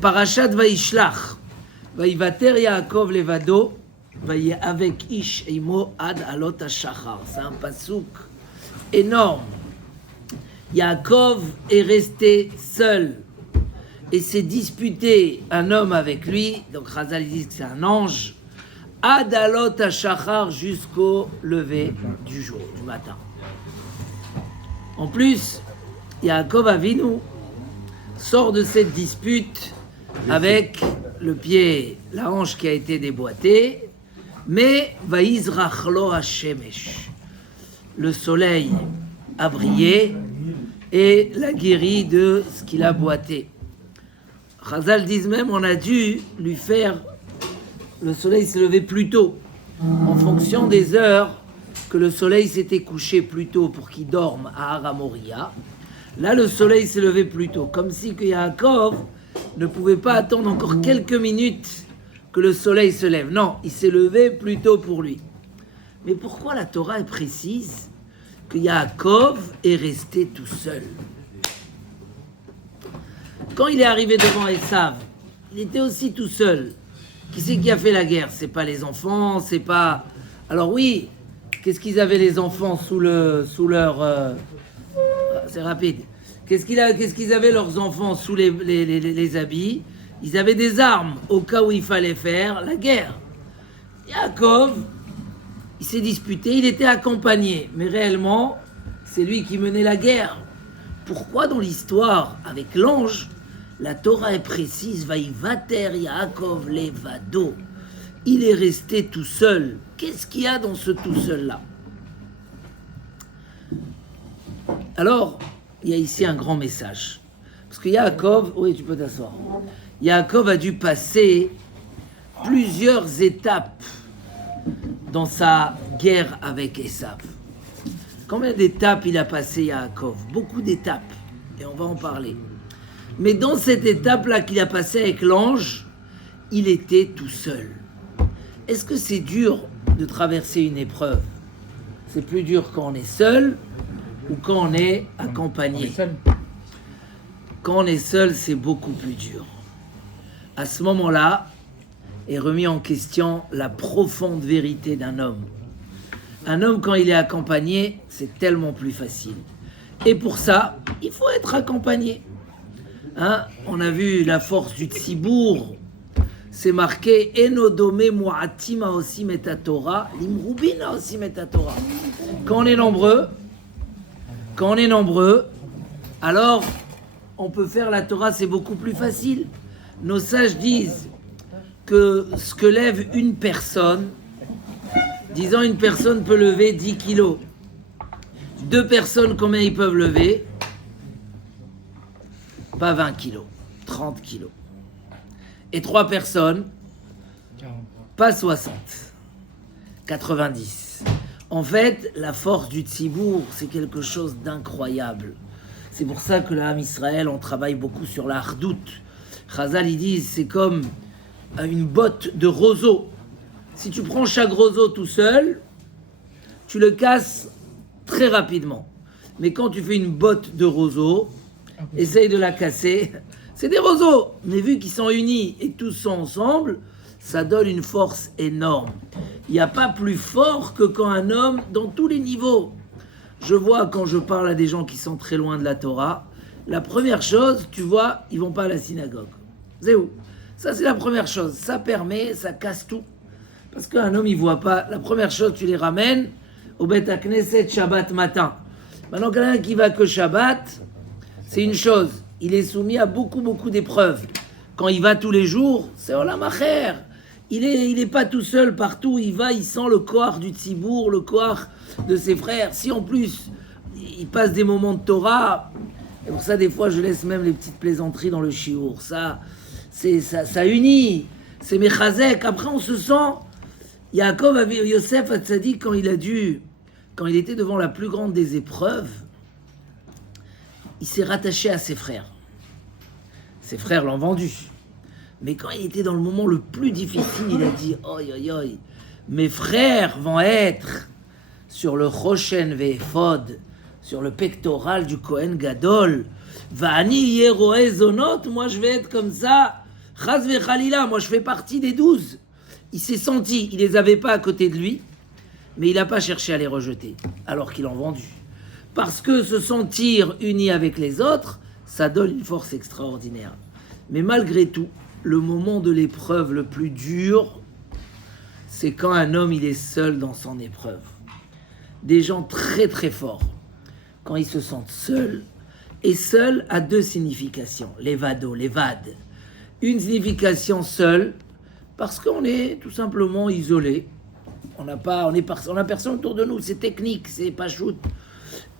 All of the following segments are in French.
Parashat Vaishlach. Vaivater Yaakov levado. Avec Ish Eimo ad alot hashachar. C'est un pasouk énorme. Yaakov est resté seul et s'est disputé un homme avec lui. Donc Chazal dit que c'est un ange. Ad alot hashachar, jusqu'au lever du jour, du matin. En plus, Yaakov Avinu sort de cette dispute avec le pied, la hanche qui a été déboîtée. Mais Vaizrachlo Hashemesh, le soleil a brillé et l'a guéri de ce qu'il a boité. Chazal disent même, on a dû lui faire, le soleil s'est levé plus tôt, en fonction des heures que le soleil s'était couché plus tôt pour qu'il dorme à Aramoria. Là, le soleil s'est levé plus tôt, comme si que Yaakov ne pouvait pas attendre encore quelques minutes que le soleil se lève. Non, il s'est levé plus tôt pour lui. Mais pourquoi la Torah est précise que Yaakov est resté tout seul? Quand il est arrivé devant Esav, il était aussi tout seul. Qui c'est qui a fait la guerre? C'est pas les enfants, c'est pas... Alors oui, qu'est-ce qu'ils avaient les enfants sous leur... C'est rapide. Qu'est-ce qu'ils avaient leurs enfants sous les habits? Ils avaient des armes au cas où il fallait faire la guerre. Yaakov, il s'est disputé, il était accompagné, mais réellement, c'est lui qui menait la guerre. Pourquoi dans l'histoire, avec l'ange, la Torah est précise, Vaïvater Yaakov levado, il est resté tout seul. Qu'est-ce qu'il y a dans ce tout seul-là? Alors, il y a ici un grand message. Parce que Yaakov, oui, tu peux t'asseoir. Yaakov a dû passer plusieurs étapes dans sa guerre avec Esav. Combien d'étapes il a passé Yaakov? Beaucoup d'étapes, et on va en parler. Mais dans cette étape-là qu'il a passée avec l'ange, il était tout seul. Est-ce que c'est dur de traverser une épreuve? C'est plus dur quand on est seul ou quand on est accompagné? Quand on est seul, c'est beaucoup plus dur. À ce moment-là, est remis en question la profonde vérité d'un homme. Un homme, quand il est accompagné, c'est tellement plus facile. Et pour ça, il faut être accompagné. On a vu la force du Tzibour. C'est marqué « Enodome mu'atim haosim et Torah, limrubin haosim et Torah ». Quand on est nombreux, alors on peut faire la Torah, c'est beaucoup plus facile. Nos sages disent que ce que lève une personne, disons une personne peut lever 10 kilos. 2 personnes, combien ils peuvent lever? Pas 20 kilos, 30 kilos. Et 3 personnes, pas 60, 90. En fait, la force du Tzibour, c'est quelque chose d'incroyable. C'est pour ça que l'âme Israël, on travaille beaucoup sur la hardout. Chazal, ils disent, c'est comme une botte de roseau. Si tu prends chaque roseau tout seul, tu le casses très rapidement. Mais quand tu fais une botte de roseau, essaye de la casser. C'est des roseaux, mais vu qu'ils sont unis et tous sont ensemble, ça donne une force énorme. Il n'y a pas plus fort que quand un homme, dans tous les niveaux, je vois quand je parle à des gens qui sont très loin de la Torah, la première chose, tu vois, ils vont pas à la synagogue. C'est où? Ça, c'est la première chose. Ça permet, ça casse tout. Parce qu'un homme, il voit pas. La première chose, tu les ramènes au Beth Knesset Shabbat matin. Maintenant, quelqu'un qui va que Shabbat, c'est une chose. Il est soumis à beaucoup d'épreuves. Quand il va tous les jours, c'est Olam Acher. Il est pas tout seul partout. Il va, il sent le koach du Tzibour, le koach de ses frères. Si en plus, il passe des moments de Torah, et pour ça, des fois, je laisse même les petites plaisanteries dans le shiur. Ça unit. C'est mechazek. Après, on se sent... Yaakov avait Yosef Hatzadik quand il était devant la plus grande des épreuves, il s'est rattaché à ses frères. Ses frères l'ont vendu. Mais quand il était dans le moment le plus difficile, il a dit « Oi, oi, oi, mes frères vont être sur le Choshen Ve'ephod, sur le pectoral du Kohen Gadol. Va'ani yeroe zonot, moi je vais être comme ça, Chas vechalila, moi je fais partie des 12. Il s'est senti, il les avait pas à côté de lui, mais il n'a pas cherché à les rejeter, alors qu'ils l'ont vendu. Parce que se sentir uni avec les autres, ça donne une force extraordinaire. Mais malgré tout, le moment de l'épreuve le plus dur, c'est quand un homme il est seul dans son épreuve. Des gens très très forts, quand ils se sentent seuls, et seul a deux significations, l'évado, l'évade. Une signification seul, parce qu'on est tout simplement isolé. On n'a personne autour de nous, c'est technique, c'est pas shoot.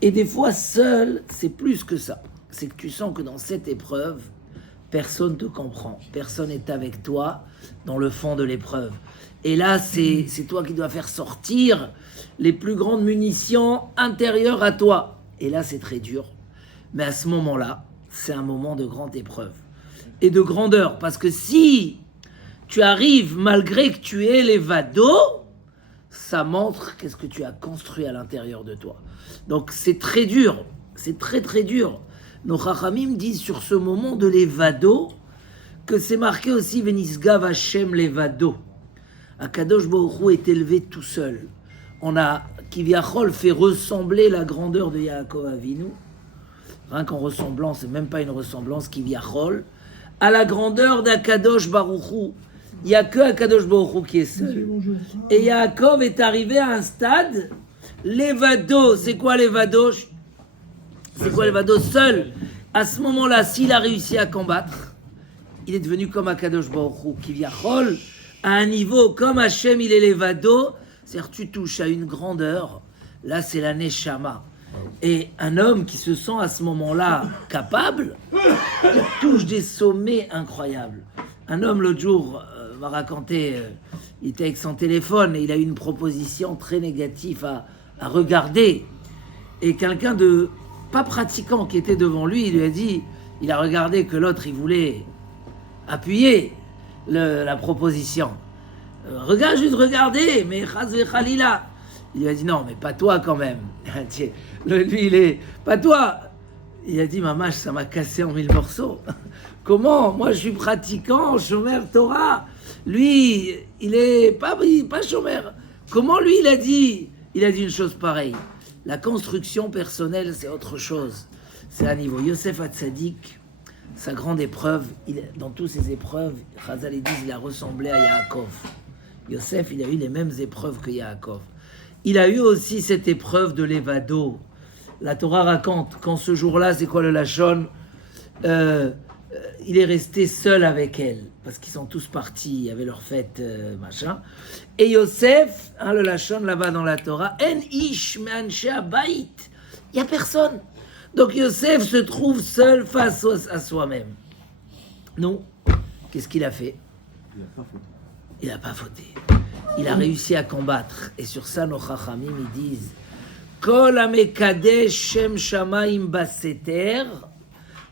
Et des fois, seul, c'est plus que ça. C'est que tu sens que dans cette épreuve, personne ne te comprend. Personne n'est avec toi dans le fond de l'épreuve. Et là, c'est toi qui dois faire sortir les plus grandes munitions intérieures à toi. Et là, c'est très dur. Mais à ce moment-là, c'est un moment de grande épreuve. Et de grandeur. Parce que si tu arrives, malgré que tu aies les vados, ça montre qu'est-ce que tu as construit à l'intérieur de toi. Donc c'est très dur, c'est très très dur. Nos Chachamim disent sur ce moment de l'Evado que c'est marqué aussi Venisgav Hashem l'Evado. Akadosh Baruch Hu est élevé tout seul. On a Kiviachol fait ressembler la grandeur de Yaakov Avinu. Rien qu'en ressemblance, c'est même pas une ressemblance Kiviachol, à la grandeur d'Akadosh Baruch Hu. Il n'y a que Akadosh Baruch Hu qui est seul. Et Yaakov est arrivé à un stade, l'évado, c'est quoi l'évado? C'est quoi l'évado? Seul. À ce moment-là, s'il a réussi à combattre, il est devenu comme Akadosh Baruch Hu, qui viachol, à un niveau comme Hachem, il est l'évado, c'est-à-dire tu touches à une grandeur, là c'est la Neshama. Et un homme qui se sent à ce moment-là capable, il touche des sommets incroyables. Un homme l'autre jour m'a raconté, il était avec son téléphone et il a eu une proposition très négative à regarder. Et quelqu'un de pas pratiquant qui était devant lui, il lui a dit, il a regardé que l'autre il voulait appuyer la proposition. Regarde, juste regarder, mais Chaz vechalila. Il lui a dit non, mais pas toi quand même. Lui, il est pas toi. Il a dit mamash, ça m'a cassé en 1000 morceaux. Comment? Moi, je suis pratiquant, shomer Torah. Lui, il est pas shomer. Comment lui, il a dit une chose pareille. La construction personnelle, c'est autre chose. C'est un niveau. Yosef Hatzadik, sa grande épreuve, dans toutes ses épreuves, Chazal dit, il a ressemblé à Yaakov. Yosef, il a eu les mêmes épreuves que Yaakov. Il a eu aussi cette épreuve de l'évado. La Torah raconte qu'en ce jour-là, c'est quoi le Lachon? Il est resté seul avec elle, parce qu'ils sont tous partis, il y avait leur fête, machin. Et Yosef, le Lachon là-bas dans la Torah, En ish me'anshe habayit, il n'y a personne. Donc Yosef se trouve seul face à soi-même. Non, qu'est-ce qu'il a fait? Il n'a pas fauté. Il a réussi à combattre. Et sur ça, nos Chachamim, ils disent Kol hamekadesh shem shamayim baseter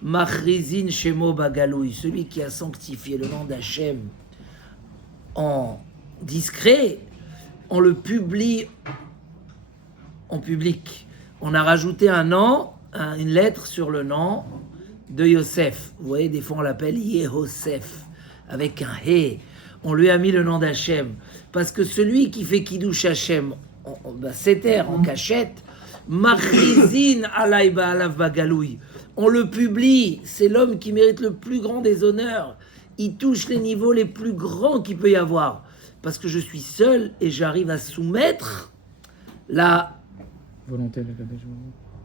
machrizin shemo bagaloui. Celui qui a sanctifié le nom d'Hachem en discret, on le publie en public. On a rajouté un nom, une lettre sur le nom de Yosef. Vous voyez, des fois on l'appelle Yehosef, avec un He. On lui a mis le nom d'Hachem. Parce que celui qui fait Kiddush Hachem, Seter, en cachette, Machrizin alay ba'alav bagaloui. On le publie, c'est l'homme qui mérite le plus grand des honneurs. Il touche les niveaux les plus grands qu'il peut y avoir. Parce que je suis seul et j'arrive à soumettre la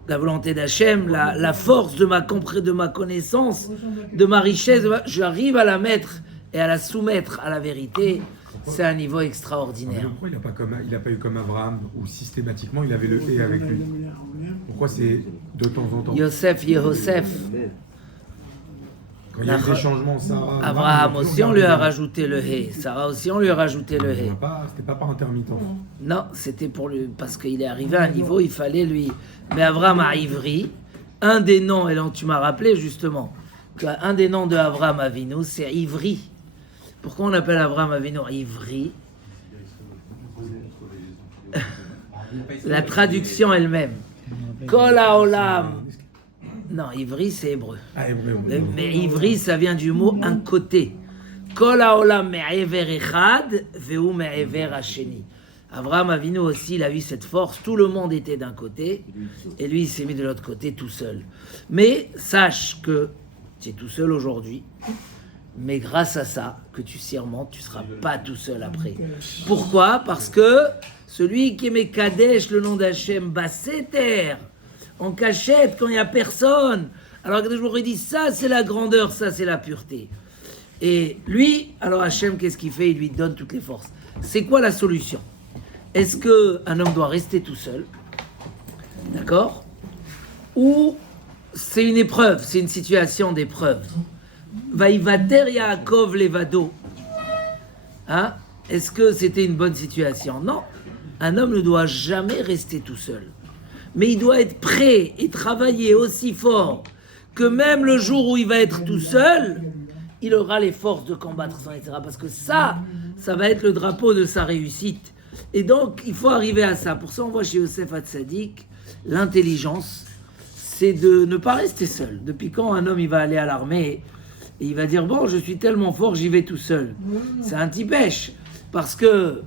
volonté d'Hachem, la force de ma connaissance, de ma richesse. J'arrive à la mettre et à la soumettre à la vérité. C'est un niveau extraordinaire. Pourquoi il n'a pas eu comme Abraham, où systématiquement il avait le et avec lui? Pourquoi c'est de temps en temps? Yosef, Yehosef. Quand il y a des changements, Sarah... Abraham aussi, on lui a rajouté le He. Sarah aussi, on lui a rajouté le He. C'était pas par intermittence. Non, c'était pour lui, parce qu'il est arrivé à un niveau, il fallait lui... Mais Abraham a Ivri, un des noms, et là tu m'as rappelé justement, qu'un des noms de Abraham Avinu, c'est Ivri. Pourquoi on appelle Abraham Avinu Ivri? La traduction elle-même. Kol haolam. Non, Ivri c'est hébreu. Ah, hébreu. Mais Ivri ça vient du mot un côté. Kol haolam me'ever echad, ve'hu me'ever hasheni. Avraham Avinu aussi, il a eu cette force. Tout le monde était d'un côté, et lui, il s'est mis de l'autre côté tout seul. Mais sache que tu es tout seul aujourd'hui, mais grâce à ça, que tu surmontes, tu ne seras pas tout seul après. Pourquoi ? Parce que celui qui est Mekadesh, le nom d'Hachem, Basseter, en cachette, quand il n'y a personne. Alors que je vous dit, ça c'est la grandeur, ça c'est la pureté. Et lui, alors Hachem, qu'est-ce qu'il fait ? Il lui donne toutes les forces. C'est quoi la solution ? Est-ce qu'un homme doit rester tout seul ? D'accord ? Ou c'est une épreuve, c'est une situation d'épreuve. Vaïvater Yaakov Levado. Hein ? Est-ce que c'était une bonne situation ? Non. Un homme ne doit jamais rester tout seul. Mais il doit être prêt et travailler aussi fort que même le jour où il va être tout seul, il aura les forces de combattre, etc. Parce que ça va être le drapeau de sa réussite. Et donc, il faut arriver à ça. Pour ça, on voit chez Yosef Hatzadik, l'intelligence, c'est de ne pas rester seul. Depuis quand un homme il va aller à l'armée et il va dire, bon, je suis tellement fort, j'y vais tout seul. C'est un petit pêche. Parce que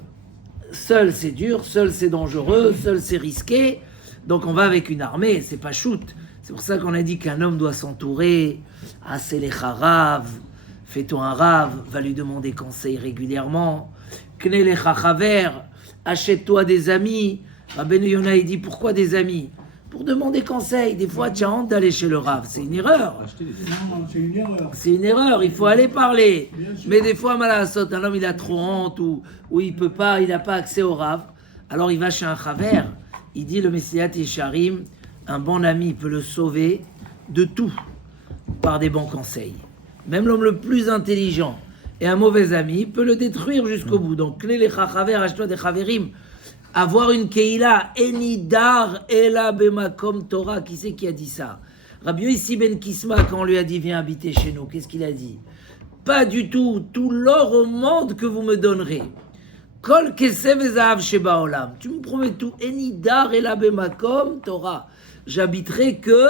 seul, c'est dur, seul, c'est dangereux, seul, c'est risqué. Donc, on va avec une armée, c'est pas shoot. C'est pour ça qu'on a dit qu'un homme doit s'entourer. Ah, c'est les harav. Fais-toi un rave, va lui demander conseil régulièrement. Kne les chachaver. Achète-toi des amis. Rabbeinu Yonah, il dit, pourquoi des amis ? Pour demander conseil. Des fois, tu as honte d'aller chez le rave. C'est une erreur. Non, c'est une erreur. C'est une erreur. Il faut aller parler. Mais des fois, malasot, un homme, il a trop honte ou il peut pas, il n'a pas accès au rave. Alors, il va chez un chaver. Il dit, le Messilat Yesharim, un bon ami peut le sauver de tout par des bons conseils. Même l'homme le plus intelligent et un mauvais ami peut le détruire jusqu'au bout. Donc, clé les chachaver, achète-toi des chaverim. Avoir une keila, enidar ela bemakom Torah. Qui c'est qui a dit ça ? Rabbi Yossi ben Kisma, quand on lui a dit viens habiter chez nous, qu'est-ce qu'il a dit ? Pas du tout. Tout l'or au monde que vous me donnerez. Kol kesev ezav sheba olam. Tu me promets tout. Enidar ela bemakom Torah. J'habiterai que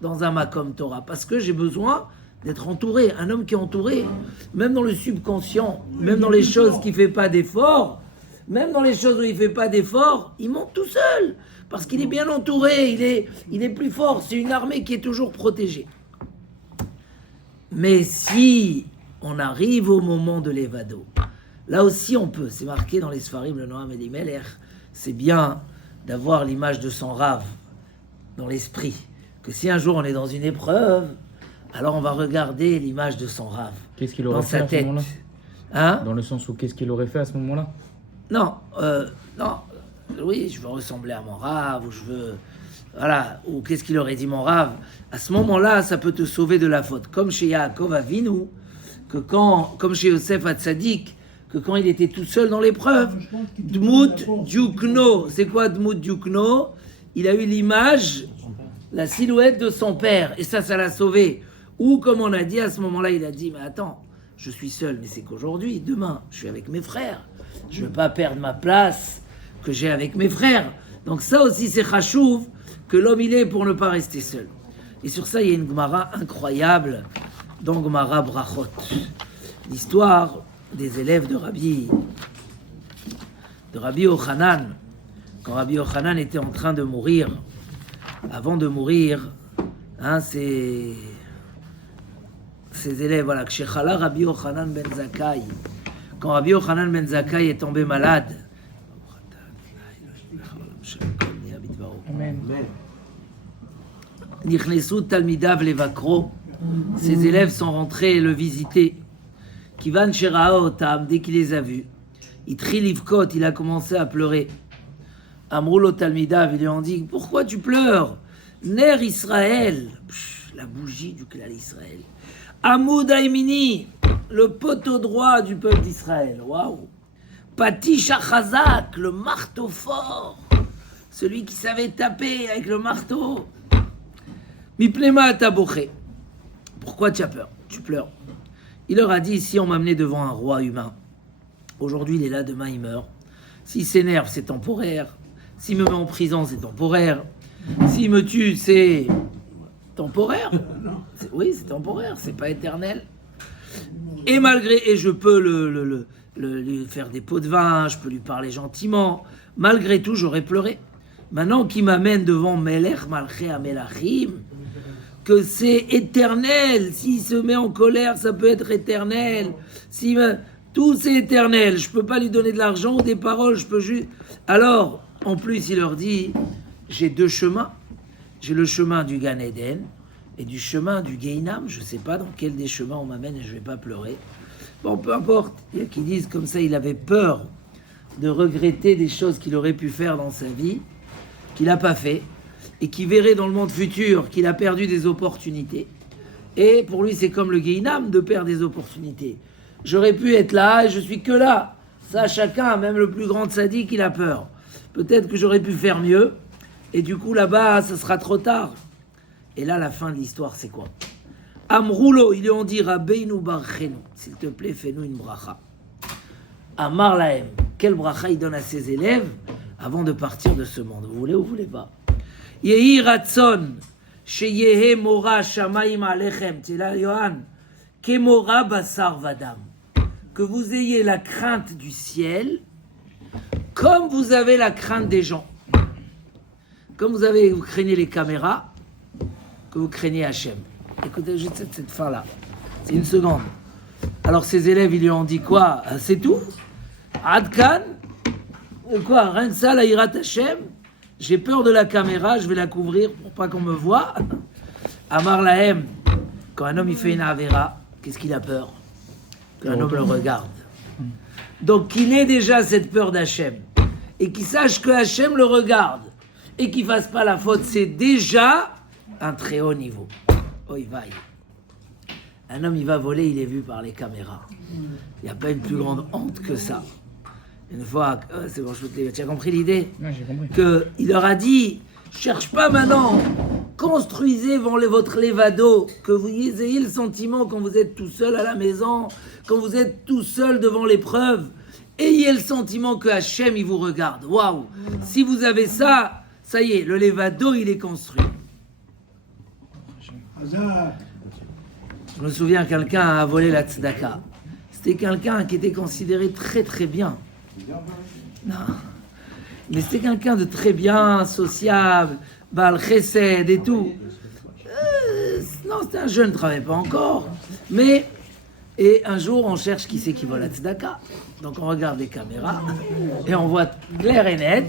dans un makom Torah parce que j'ai besoin d'être entouré. Un homme qui est entouré, même dans le subconscient, même dans les choses qui ne fait pas d'effort, même dans les choses où il ne fait pas d'effort, il monte tout seul. Parce qu'il est bien entouré, il est plus fort. C'est une armée qui est toujours protégée. Mais si on arrive au moment de l'évado, là aussi on peut. C'est marqué dans les Sfarim, le Noam Elimelech. C'est bien d'avoir l'image de son rave dans l'esprit. Que si un jour on est dans une épreuve, alors on va regarder l'image de son rave. Qu'est-ce qu'il aurait fait à ce moment-là ? Hein ? Dans le sens où qu'est-ce qu'il aurait fait à ce moment-là ? Non, oui, je veux ressembler à mon rave, ou je veux... Voilà, ou qu'est-ce qu'il aurait dit mon rave ? À ce moment-là, ça peut te sauver de la faute. Comme chez Yaakov Avinu, comme chez Yosef Hatzadik, que quand il était tout seul dans l'épreuve, Dmut Diukno, c'est quoi Dmut Diukno ? Il a eu l'image, la silhouette de son père, et ça l'a sauvé. Ou comme on a dit à ce moment-là, il a dit, mais attends, je suis seul, mais c'est qu'aujourd'hui, demain, je suis avec mes frères. Je ne veux pas perdre ma place que j'ai avec mes frères. Donc ça aussi, c'est chachouv, que l'homme il est pour ne pas rester seul. Et sur ça, il y a une Gemara incroyable dans Gemara Brachot. L'histoire des élèves de Rabbi Yochanan. Quand Rabbi Yochanan était en train de mourir, avant de mourir, ses élèves, voilà, Kshechala Rabbi Yochanan ben Zakkai, quand Rabbi Yochanan ben Zakkai est tombé malade, Nichnesu Talmidav Levakro, ses élèves sont rentrés le visiter. Kivan Shera'a Otam, dès qu'il les a vus, Itri Livkot, il a commencé à pleurer. Amroulo Talmidav, ils lui ont dit, pourquoi tu pleures ? Ner Israël, la bougie du clan Israël. Amoud Aimini, le poteau droit du peuple d'Israël. Waouh. Patish Achazak, le marteau fort, celui qui savait taper avec le marteau. Miplema Taboché. Pourquoi tu as peur ? Tu pleures. Il leur a dit, si on m'amenait devant un roi humain, aujourd'hui il est là, demain il meurt. S'il s'énerve, c'est temporaire. S'il me met en prison, c'est temporaire. S'il me tue, c'est temporaire. Oui, c'est temporaire, c'est pas éternel. Et malgré, et je peux lui faire des pots de vin, je peux lui parler gentiment. Malgré tout, j'aurais pleuré. Maintenant qu'il m'amène devant Melech Malchei HaMelachim, que c'est éternel. S'il se met en colère, ça peut être éternel. Tout c'est éternel. Je peux pas lui donner de l'argent ou des paroles. Je peux juste. Alors, en plus, il leur dit, j'ai deux chemins. J'ai le chemin du Gan Eden et du chemin du Gehinam. Je sais pas dans quel des chemins on m'amène et je vais pas pleurer. Bon, peu importe. Il y a qui disent comme ça, il avait peur de regretter des choses qu'il aurait pu faire dans sa vie, qu'il n'a pas fait, et qui verrait dans le monde futur qu'il a perdu des opportunités. Et pour lui, c'est comme le Gehinam de perdre des opportunités. J'aurais pu être là et je suis que là. Ça, chacun, même le plus grand sadique, il a peur. Peut-être que j'aurais pu faire mieux, et du coup, là-bas, ça sera trop tard. Et là, la fin de l'histoire, c'est quoi? Amroulo, ils lui ont dit, Rabbeinu barchenu, s'il te plaît, fais-nous une bracha. Amar lahem, quelle bracha il donne à ses élèves avant de partir de ce monde? Vous voulez ou vous voulez pas? Yehi ratzon, sheyehe mora shamayim alechem, c'est là, Yohan, kemora basar vadam. Que vous ayez la crainte du ciel, comme vous avez la crainte des gens. Comme vous craignez les caméras, que vous craignez Hachem. Écoutez, juste cette fin-là. C'est une seconde. Alors ses élèves, ils lui ont dit quoi? C'est tout? Adkan? Quoi? Rien que ça, la Hirat Hachem? J'ai peur de la caméra, je vais la couvrir pour pas qu'on me voie. Amar Lahem, quand un homme il fait une avéra, qu'est-ce qu'il a peur? Qu'un homme le regarde. Donc qu'il ait déjà cette peur d'Hachem et qu'il sache que Hachem le regarde et qu'il fasse pas la faute, c'est déjà un très haut niveau. Oh, il va. Un homme, il va voler, il est vu par les caméras. Il n'y a pas une plus grande honte que ça. Une fois, c'est bon, tu as compris l'idée? Ouais, j'ai compris. Il leur a dit, cherche pas maintenant, construisez votre lévado, que vous ayez le sentiment quand vous êtes tout seul à la maison, quand vous êtes tout seul devant l'épreuve, ayez le sentiment que Hachem, il vous regarde. Waouh! Si vous avez ça, ça y est, le lévado, il est construit. Je me souviens, quelqu'un a volé la tzedaka. C'était quelqu'un qui était considéré très très bien. Non. Mais c'était quelqu'un de très bien, sociable, Baal Chesed et tout. Non, c'était un jeune, ne travaillait pas encore. Mais, et un jour, on cherche qui c'est qui vole la tzedaka. Donc on regarde les caméras et on voit clair et net.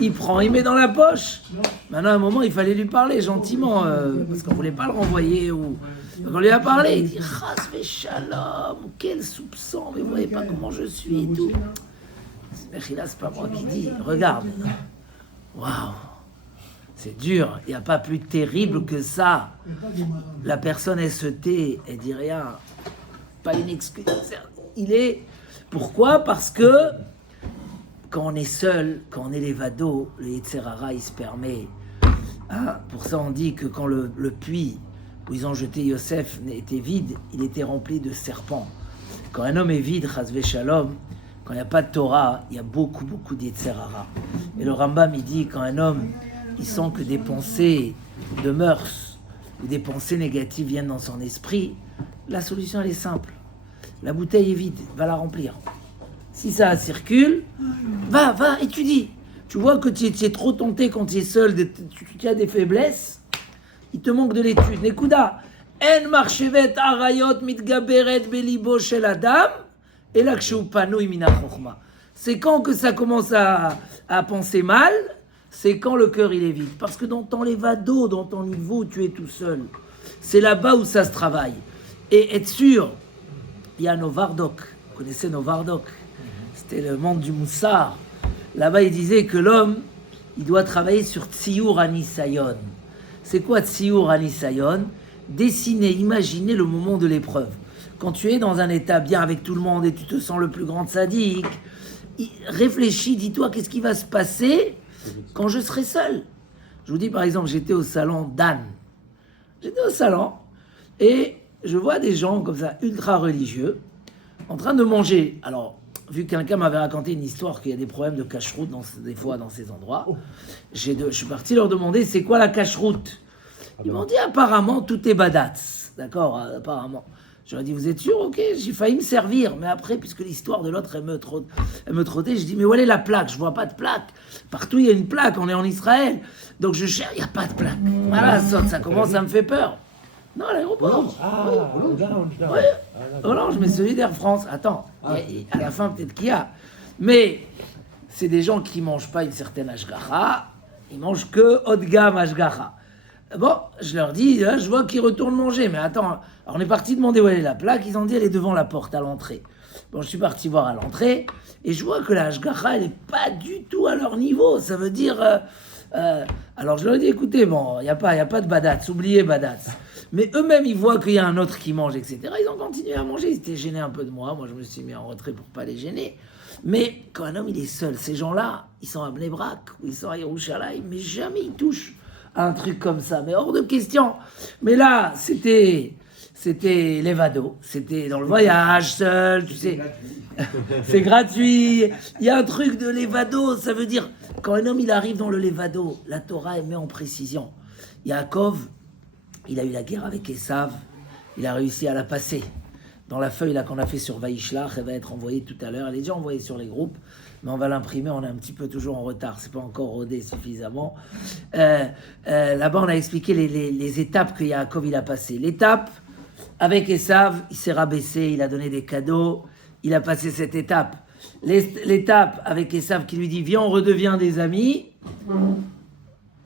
Il prend, il met dans la poche. Maintenant, à un moment, il fallait lui parler gentiment parce qu'on voulait pas le renvoyer. Donc on lui a parlé. Il dit Chas v'shalom, quel soupçon, mais vous voyez pas comment je suis et tout. Mais là, c'est pas moi qui dis. Regarde. Waouh, c'est dur. Il n'y a pas plus terrible que ça. La personne, elle se tait, elle dit rien. Pas une excuse. Il est. Pourquoi? Parce que quand on est seul, quand on est l'évado, le Yetzer Hara, il se permet. Hein, pour ça, on dit que quand le puits où ils ont jeté Yosef était vide, il était rempli de serpents. Quand un homme est vide, Chas v'shalom, quand il n'y a pas de Torah, il y a beaucoup de Yetzer Hara. Et le Rambam, il dit, quand un homme, il sent que des pensées de mœurs ou des pensées négatives viennent dans son esprit, la solution, elle est simple. La bouteille est vide, va la remplir. Si ça circule, va, étudie. Tu vois que tu es trop tenté quand tu es seul, tu as des faiblesses, il te manque de l'étude. Nekuda, en marchevet arayot mitgaberet belibo shel adam, et là que panouï mina chokhma. C'est quand que ça commence à penser mal, c'est quand le cœur il est vide. Parce que dans ton lévado, dans ton niveau, tu es tout seul. C'est là-bas où ça se travaille. Et être sûr, il y a Novardok. Vous connaissez Novardok? C'était le monde du Moussar. Là-bas, il disait que l'homme, il doit travailler sur Tziyur Anisayon. C'est quoi Tziyur Anisayon? Dessiner, imaginer le moment de l'épreuve. Quand tu es dans un état bien avec tout le monde et tu te sens le plus grand sadique, réfléchis, dis-toi qu'est-ce qui va se passer quand je serai seul. Je vous dis par exemple, j'étais au salon d'Anne. J'étais au salon et je vois des gens comme ça, ultra religieux, en train de manger. Alors, vu que quelqu'un m'avait raconté une histoire qu'il y a des problèmes de cache-route des fois dans ces endroits, je suis parti leur demander c'est quoi la cache-route. Ils m'ont dit apparemment tout est badatz, d'accord, apparemment. J'aurais dit, vous êtes sûr? Ok, j'ai failli me servir. Mais après, puisque l'histoire de l'autre, elle me trottait, je dis, mais où est la plaque? Je vois pas de plaque. Partout, il y a une plaque. On est en Israël. Donc je cherche, il n'y a pas de plaque. Voilà, ça commence à me faire peur. Non, à l'aéroport. Ouais, Orange, mais celui d'Air France. Attends, à la fin, peut-être qu'il y a. Mais c'est des gens qui ne mangent pas une certaine ashgacha. Ils mangent que haut de gamme ashgacha. Bon, je leur dis, là, je vois qu'ils retournent manger. Mais attends, alors on est parti demander où elle est la plaque. Ils ont dit, elle est devant la porte, à l'entrée. Bon, je suis parti voir à l'entrée. Et je vois que la ashgacha, elle n'est pas du tout à leur niveau. Ça veut dire... alors je leur ai dit, écoutez, bon, il n'y a pas de badatz, oubliez badatz. Mais eux-mêmes, ils voient qu'il y a un autre qui mange, etc. Ils ont continué à manger, ils étaient gênés un peu de moi. Moi, je me suis mis en retrait pour pas les gêner. Mais quand un homme, il est seul, ces gens-là, ils sont à Bnei Brak, ou ils sont à Yerushalayim, mais jamais ils touchent à un truc comme ça. Mais hors de question. Mais là, c'était l'évado. C'était dans le voyage, seul, tu sais. C'est gratuit. Il y a un truc de l'évado, ça veut dire, quand un homme, il arrive dans le l'évado, la Torah, elle met en précision. Yaakov, il a eu la guerre avec Esav, il a réussi à la passer. Dans la feuille là qu'on a fait sur Vaishlach, elle va être envoyée tout à l'heure. Elle est déjà envoyée sur les groupes, mais on va l'imprimer. On est un petit peu toujours en retard, c'est pas encore rodé suffisamment. Là-bas, on a expliqué les étapes que Yaakov il a passées. L'étape avec Esav, il s'est rabaissé, il a donné des cadeaux, il a passé cette étape. L'étape avec Esav qui lui dit viens, on redevient des amis. On ne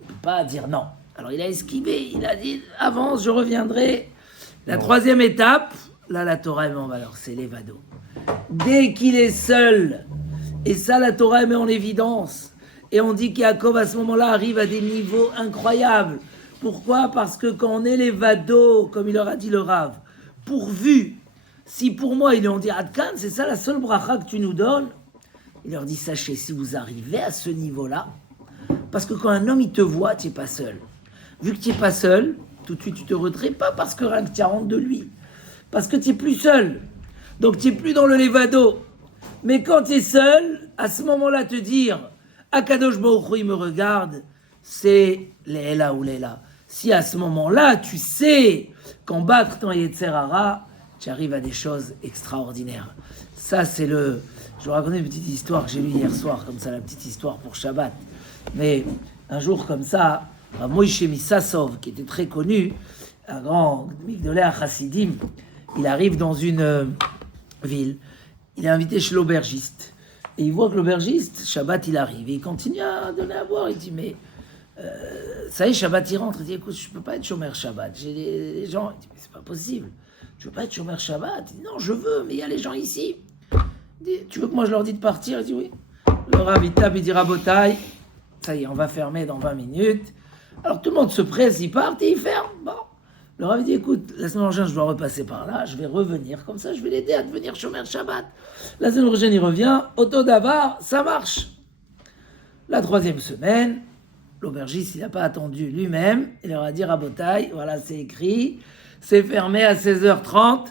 peut pas dire non. Alors il a esquivé, il a dit avance, je reviendrai. La troisième étape, là la Torah met en valeur, c'est l'évado. Dès qu'il est seul, et ça la Torah met en évidence, et on dit qu'Yaakov à ce moment-là arrive à des niveaux incroyables. Pourquoi? Parce que quand on est l'évado, comme il leur a dit le Rav, pourvu, si pour moi ils lui ont dit Adkan, c'est ça la seule bracha que tu nous donnes, il leur dit sachez, si vous arrivez à ce niveau-là, parce que quand un homme il te voit, tu n'es pas seul. Vu que tu n'es pas seul, tout de suite tu te retraites, pas parce que rien que tu as honte de lui, parce que tu n'es plus seul. Donc tu n'es plus dans le lévado. Mais quand tu es seul, à ce moment-là, te dire Akadosh Baruch Hu, il me regarde, c'est Léla ou Léla. Si à ce moment-là, tu sais qu'en battre ton Yetzer Hara, tu arrives à des choses extraordinaires. Ça, c'est le... Je vous raconter une petite histoire que j'ai lue hier soir, comme ça, la petite histoire pour Shabbat. Mais un jour comme ça, Moïse Misasov, qui était très connu, un grand Migdolé Chassidim, il arrive dans une ville, il est invité chez l'aubergiste, et il voit que l'aubergiste, Shabbat, il arrive, et il continue à donner à boire, il dit, mais ça y est, Shabbat, il rentre, il dit, écoute, je ne peux pas être chômeur Shabbat, j'ai les gens, il dit, mais c'est pas possible, tu veux pas être chômeur Shabbat? Il dit, non, je veux, mais il y a les gens ici. Il dit, tu veux que moi je leur dise de partir? Il dit, oui. Le Rav, il tape, il dit, Rabotai, ça y est, on va fermer dans 20 minutes. Alors tout le monde se presse, ils partent et ils ferment. Bon. Le Rav dit, écoute, la semaine prochaine, je dois repasser par là, je vais revenir, comme ça, je vais l'aider à devenir chômeur Shabbat. La semaine prochaine, il revient, auto d'avar, ça marche. La troisième semaine, l'aubergiste, il n'a pas attendu lui-même, il leur a dit, Rabotai, voilà, c'est écrit, c'est fermé à 16h30,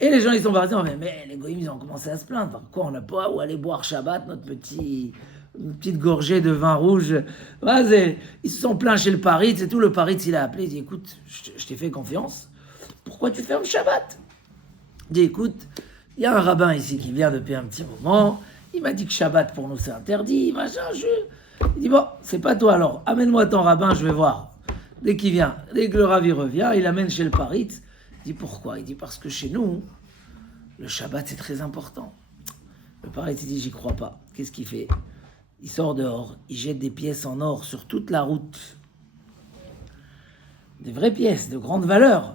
et les gens, ils sont partis, mais les goïms, ils ont commencé à se plaindre. Quoi, on n'a pas où aller boire Shabbat, une petite gorgée de vin rouge. Vas-y, ils se sont plaints chez le Paritz et tout. Le Paritz, il a appelé, il dit, écoute, je t'ai fait confiance. Pourquoi tu fermes Shabbat? Il dit, écoute, il y a un rabbin ici qui vient depuis un petit moment. Il m'a dit que Shabbat, pour nous, c'est interdit. Machin, Il dit, bon, c'est pas toi alors. Amène-moi ton rabbin, je vais voir. Dès qu'il vient, dès que le ravi revient, il amène chez le Paritz. Il dit, pourquoi? Il dit, parce que chez nous, le Shabbat, c'est très important. Le Paritz, il dit, j'y crois pas. Qu'est-ce qu'il fait? Il sort dehors, il jette des pièces en or sur toute la route. Des vraies pièces, de grande valeur.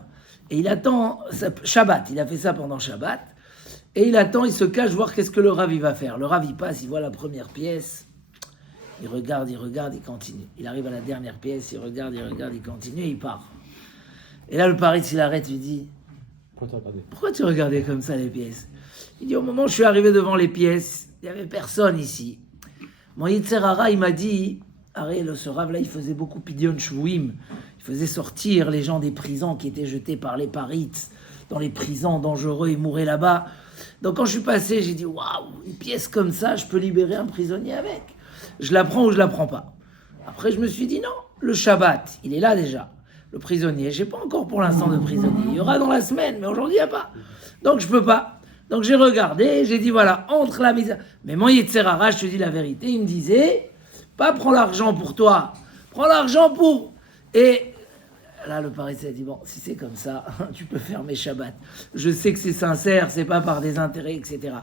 Et il attend, Shabbat, il a fait ça pendant Shabbat. Et il attend, il se cache, voir qu'est-ce que le Rav il va faire. Le Rav il passe, il voit la première pièce. Il regarde, il continue. Il arrive à la dernière pièce, il regarde, il continue et il part. Et là, le Paritz, il arrête, il dit, pourquoi tu regardais comme ça les pièces? Il dit, au moment où je suis arrivé devant les pièces, il n'y avait personne ici. Mon Yetzer Hara, il m'a dit, ce Rav-là, il faisait beaucoup Pidyon Shvuim. Il faisait sortir les gens des prisons qui étaient jetés par les Paritz, dans les prisons dangereux, ils mouraient là-bas. Donc quand je suis passé, j'ai dit, waouh, une pièce comme ça, je peux libérer un prisonnier avec. Je la prends ou je la prends pas. Après, je me suis dit, non, le Shabbat, il est là déjà. le prisonnier. J'ai pas encore pour l'instant de prisonnier. Il y aura dans la semaine, mais aujourd'hui, il n'y a pas. Donc, je peux pas. Donc, j'ai regardé, j'ai dit, voilà, entre la mise... Mais mon Yetzerara, je te dis la vérité, il me disait, pas prends l'argent pour toi, prends l'argent pour... Et là, le Parisien a dit, bon, si c'est comme ça, tu peux fermer Shabbat. Je sais que c'est sincère, c'est pas par des intérêts, etc.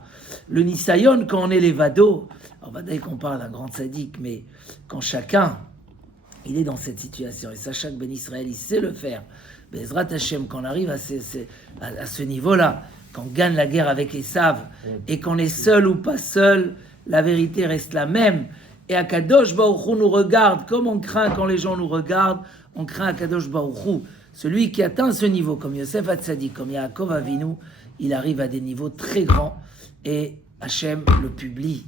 Le Nisayon, quand on est les vados, alors dès qu'on parle d'un grand sadique, mais quand chacun, il est dans cette situation, et ça, chaque Ben Israël, il sait le faire. Bezrat Hashem, quand on arrive à ce niveau-là, quand on gagne la guerre avec Esav, et qu'on est seul ou pas seul, la vérité reste la même. Et Akadosh Baruch Hu nous regarde, comme on craint quand les gens nous regardent, on craint Akadosh Baruch Hu. Celui qui atteint ce niveau, comme Yosef Hatzadik, comme Yaakov Avinu, il arrive à des niveaux très grands, et Hachem le publie.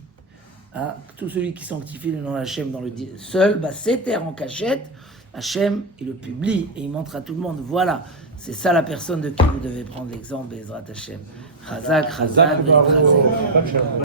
Hein? Tout celui qui sanctifie le nom d'Hachem dans le seul, c'est terre en cachette, Hachem, il le publie, et il montre à tout le monde, voilà, c'est ça la personne de qui vous devez prendre l'exemple, Bezrat Hachem. Chazak, Chazak, Chazak.